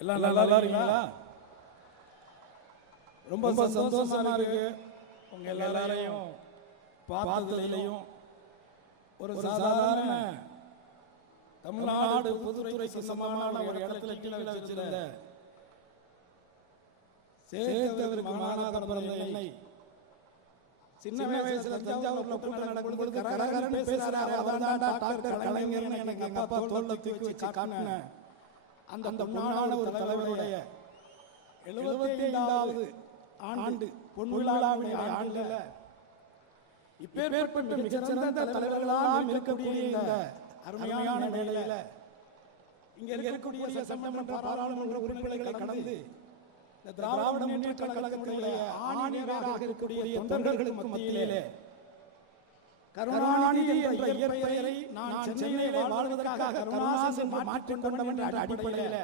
எல்லாம் நல்லா இருக்கீங்களா? ரொம்ப சந்தோஷமா இருக்கு. உங்க எல்லாரையும் பார்த்ததுலையும் ஒரு சாதாரண தமிழ்நாடு பொதுத்துறைக்கு சமமான ஒரு இடத்துல கீழே வச்சிருந்த சேர்த்தவருக்கு மாநாத பிறந்த என்னை. சின்ன வயசுல தஞ்சாவூர்ல கூட்டம் நடக்கும்போது கரகரன்னு பேசுறாரு. அதான் டாக்டர் கலைஞர்னு எனக்கு எங்க அப்பா தோல்ல தூக்கி வச்சு காட்டின அந்த முன்னாள் ஒரு தலைவருடைய எழுபத்தி ஐந்தாவது ஆண்டு பொன்விழாவுடைய ஆண்டுல இப்பேற்பட்ட மிகச்சிறந்த தலைவர்களாம் இருக்கக்கூடிய இந்த அருமையான மேடையில இங்க இருக்கக்கூடிய சட்டமன்ற பாராளுமன்ற உறுப்பினர்களை கடந்து இந்த திராவிட முன்னேற்ற கழகத்தினுடைய ஆணியராக இருக்கக்கூடிய தொண்டர்களுக்கு மத்தியிலே கருணாநிதி என்ற இயற்பெயரை நான் சென்னையிலே வாழ்வதற்காக கருணாசன் என்று மாற்றிக் கொண்டவன் என்ற அடிப்படையில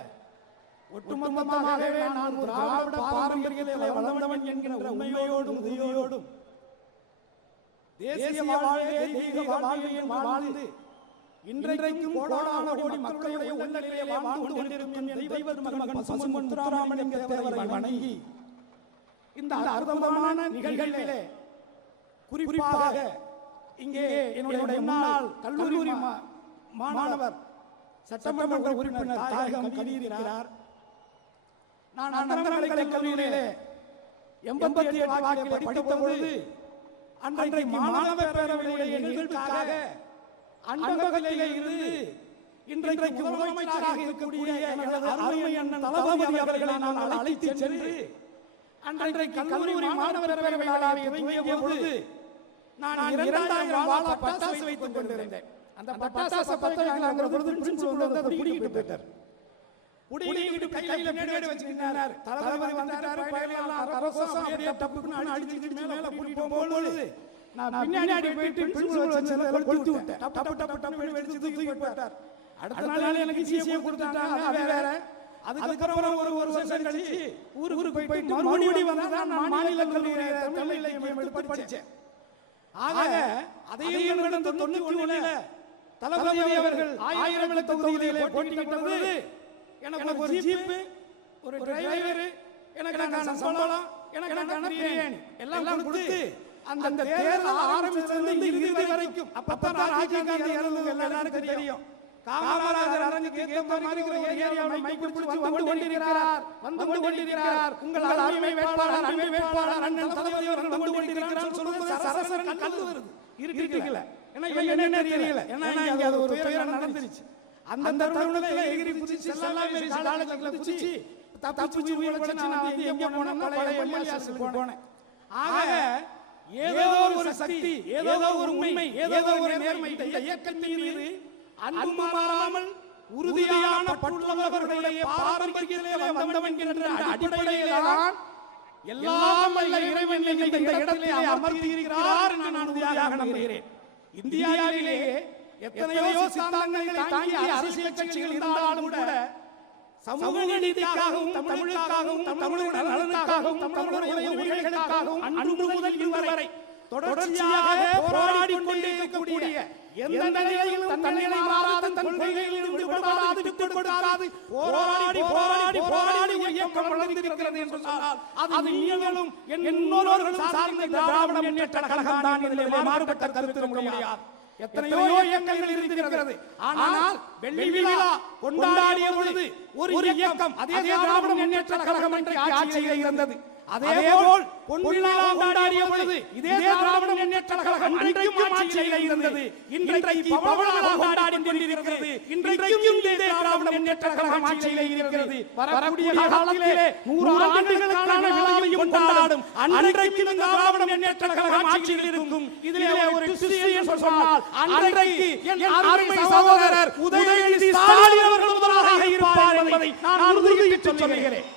ஒட்டுமொத்தமாகவே நான் திராவிட பாரம்பரியத்திலே வளர்ந்தவன் என்கிற உண்மையோடும் உறுதியோடும் தேசிய வாழ்வே தெய்வீக வாழ்வையும் வாழ்ந்து இன்றைக்கும் கோடான கோடி மக்களுடைய உள்ளத்திலே வாழ்ந்து கொண்டிருக்கும் தெய்வ மகன் பசுமன் முத்துராமலிங்க தேவரை வணங்கி இந்த அற்புதமான நிகழ்களிலே குறிப்பாக இங்கே என்னுடைய முன்னாள் கல்லூரி மாணவர் சட்டமன்ற உறுப்பினர் தாயகம் கலியிருக்கிறார் நான் அண்ணாமலை கல்லூரியிலே எண்பத்தி எட்டு வாக்கிலே படித்த பொழுது அன்றைக்கு மாணவர் பேரவையுடைய நிகழ்வுக்காக அன்பகத்திலே இருந்து இன்றைக்கு முதலமைச்சராக இருக்கக்கூடிய அருமை அண்ணன் தளபதி அவர்களை நான் அழைத்து சென்று அன்றைக்கு கல்லூரி மாணவர் பேரவை விழாவை துவங்கிய பொழுது நான் இரண்டாயிரம் வாழ பட்டாசு வைத்துக் கொண்டிருந்தேன். அந்த பட்டாசு பத்த வைக்கலாங்கிற பொழுது பிரின்சிபல் வந்து அதை பிடிக்கிட்டு போயிட்டார். புடிங்கிட்டு கையில பின்னாடி வச்சுக்கிட்டார் தளபதி வந்துட்டாரு பயலாம் கரகோசம் அப்படியே டப்புக்குன்னு அடிச்சுக்கிட்டு மேல கூட்டிட்டு போகும்போது நான் பின்னாடி போயிட்டு பிரின்சிபல் வச்சதுல கொளுத்தி விட்டேன். டப்பு டப்பு டப்பு வெடிச்சு தூக்கி போட்டார். அடுத்த நாள் எனக்கு சிசிஏ கொடுத்துட்டாங்க வேற. அதுக்கப்புறம் ஒரு ஒரு வருஷம் கழிச்சு ஊருக்கு போயிட்டு மறுபடியும் வந்து நான் மாநில கல்லூரி தமிழ் இலக்கியம் எடுத்து படிச்சேன் ஆக அதையும் கடந்த தொண்ணூத்தி ஒண்ணுல தளபதி அவர்கள் ஆயிரம் விளக்கு தொகுதியிலே போட்டியிட்டது எனக்கு ஒரு ஜீப் ஒரு டிரைவர் எனக்கு சம்பளம் எனக்கு பிரியாணி. எல்லாம் கொடுத்து அந்த தேர்தல் ஆரம்பிச்சதுல இறுதி வரைக்கும். அப்பதான் ராஜீவ் காந்தி இறந்தது எல்லாருக்கும் தெரியும். காமராஜர் அரங்குக்கு ஏத்த மாதிரி ஒரு ஏரியாவை மைக் பிடிச்சு வந்து கொண்டிருக்கிறார். வந்து கொண்டிருக்கிறார். உங்கள் அருமை வேட்பாளர் அருமை வேட்பாளர் அண்ணன் தளபதி அவர்கள் வந்து கொண்டிருக்கிறார். சொல்லும்போது சரசரன் கல் வருது. இருக்குல்ல ஏன்னா என்ன தெரியல. ஏன்னா இங்க அது ஒரு துயரம் நடந்துருச்சு. அந்த தருணத்துல எகிரி குதிச்சு எல்லாம் மேரி காலேஜ்ல குதிச்சு தப்பிச்சு உயிர் பழச்சு நான் வந்து எங்க போனேன்னா பழைய எம்எல்ஏ போனேன். ஆக ஏதோ ஒரு சக்தி ஏதோ ஒரு உண்மை ஏதோ ஒரு நேர்மை இந்த இயக்கத்தின் மீது அன்பு மாறாமல் உறுதியான பட்டுள்ளவர்களுடைய பாரம்பரியத்திலே வந்தவன் என்ற அடிப்படையிலே தான் எல்லாம் வல்ல இறைவன் இந்த இடத்திலே அமர்த்தி இருக்கிறார் என்று நான் உறுதியாக நம்புகிறேன். இந்தியாவிலே எத்தனையோ சித்தாந்தங்களை தாங்கிய அரசியல் கட்சிகள் இருந்தாலும் கூட சமூக நீதிக்காகவும் தமிழுக்காகவும் தமிழுடைய நலனுக்காகவும் தமிழர்களுடைய உரிமைகளுக்காகவும் அன்று முதல் இன்று வரை தொடர்ச்சியாக போராடி கொண்டிருக்கக்கூடிய எந்த நிலையிலும் தன்னிலை மாறாத தன் கொள்கைகளில் விடுபடாது விட்டுக் கொடுக்காது போராடி போராடி போராடி ஒரு இயக்கம் வளர்ந்திருக்கிறது என்று சொன்னால் அது நீங்களும் என்னோர்களும் சார்ந்த திராவிட முன்னேற்ற கழகம் தான் இதிலே மாறுபட்ட கருத்து முடியாது எத்தனையோ இயக்கங்கள் இருக்கிறது ஆனால் வெள்ளி விழா கொண்டாடிய பொழுது ஒரு இயக்கம் அதே திராவிட முன்னேற்ற கழகம் என்று ஆட்சியில் இருந்தது. அதே போல் பொன்விழா கொண்டாடிய பொழுது இதே திராவிட முன்னேற்ற கழகம் அன்றைக்கும் ஆட்சியில் இருந்தது. இன்றைக்கு பவளவிழா கொண்டாடி கொண்டிருக்கிறது. இன்றைக்கும் இதே திராவிட முன்னேற்ற கழகம் ஆட்சியில் இருக்கிறது. வரக்கூடிய காலத்திலே நூறு ஆண்டுகளுக்கான விழாவையும் கொண்டாடும். அன்றைக்கு இந்த திராவிட முன்னேற்ற கழகம் ஆட்சியில் இருக்கும். இதிலே ஒரு twist என்று சொன்னால் அன்றைக்கு என் அருமை சகோதரர் உதயநிதி ஸ்டாலின் அவர்கள் முதலாக இருப்பார் என்பதை நான் உறுதியிட்டு சொல்கிறேன்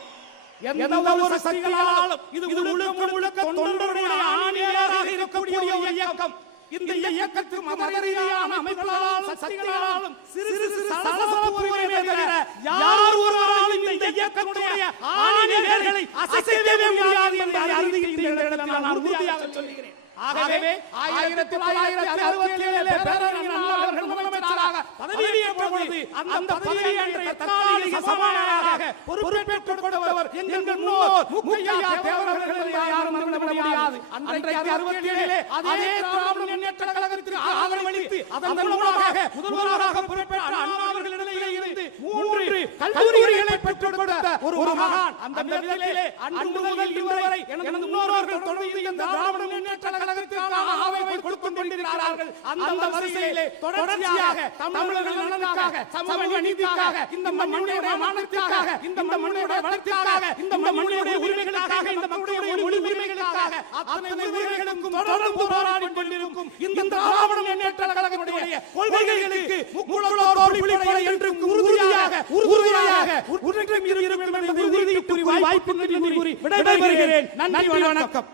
எந்த ஒரு சக்தியாலும் இது முழுக்க முழுக்க தொண்டருடைய ஆணையாக இருக்கக்கூடிய ஒரு இயக்கம். இந்த இயக்கத்துக்கு மத ரீதியான அமைப்புகளாலும் சக்திகளாலும் சிறு சிறு சலசலப்பு வருமே தவிர யார் ஒருவராலும் இந்த இயக்கத்துடைய ஆணையர்களை அசைக்கவே முடியாது என்பதை அறுதியில் இந்த இடத்தில் நான் உறுதியாக சொல்கிறேன். ஆகவே ஆயிரத்தி தொள்ளாயிரத்தி அறுபத்தி ஏழிலே பேரறிஞர் அண்ணா அவர்கள் முதலமைச்சராக பதவியேற்ற பொழுது அந்த பதவியை அன்றைய தற்காலிக சபாநாயகராக பொறுப்பேற்றுக் கொடுத்தவர் எங்கள் முன்னோர் முக்கையா என்பதை யாரும் மறந்து முடியாது. அன்றைக்கு அறுபத்தி ஏழிலே அதே திராவிட முன்னேற்ற கழகத்திற்கு ஆதரவளித்து அதன் மூலமாக முதல்வராக பொறுப்பேற்ற அண்ணா அவர்களிடையே இருந்து மூன்று கல்லூரிகளை பெற்றுக் கொடுத்த ஒரு மகான். அந்த விதத்திலே அன்று முதல் இன்று வரை எனது முன்னோர்கள் தொடர்ந்து இந்த திராவிட முன்னேற்ற கழகத்திற்கான கொண்டிருக்கிறார்கள். அந்த வரிசையிலே தொடர்ச்சியாக தமிழர்கள் நலனுக்காக சமூக நீதிக்காக இந்த மண்ணுடைய மானத்திற்காக இந்த மண்ணுடைய வளர்ச்சிக்காக இந்த மண்ணுடைய உரிமைகளுக்காக இந்த மக்களுடைய மொழி உரிமைகளுக்காக அத்தனை உரிமைகளுக்கும் தொடர்ந்து போராடி கொண்டிருக்கும் இந்த திராவிட முன்னேற்ற கழகத்தினுடைய கொள்கைகளுக்கு என்று உறுதியாக உறுதியாக உறுதியாக இருக்கும் என்பதை உறுதி கூறி வாய்ப்பு கூறி விடைபெறுகிறேன். நன்றி வணக்கம்.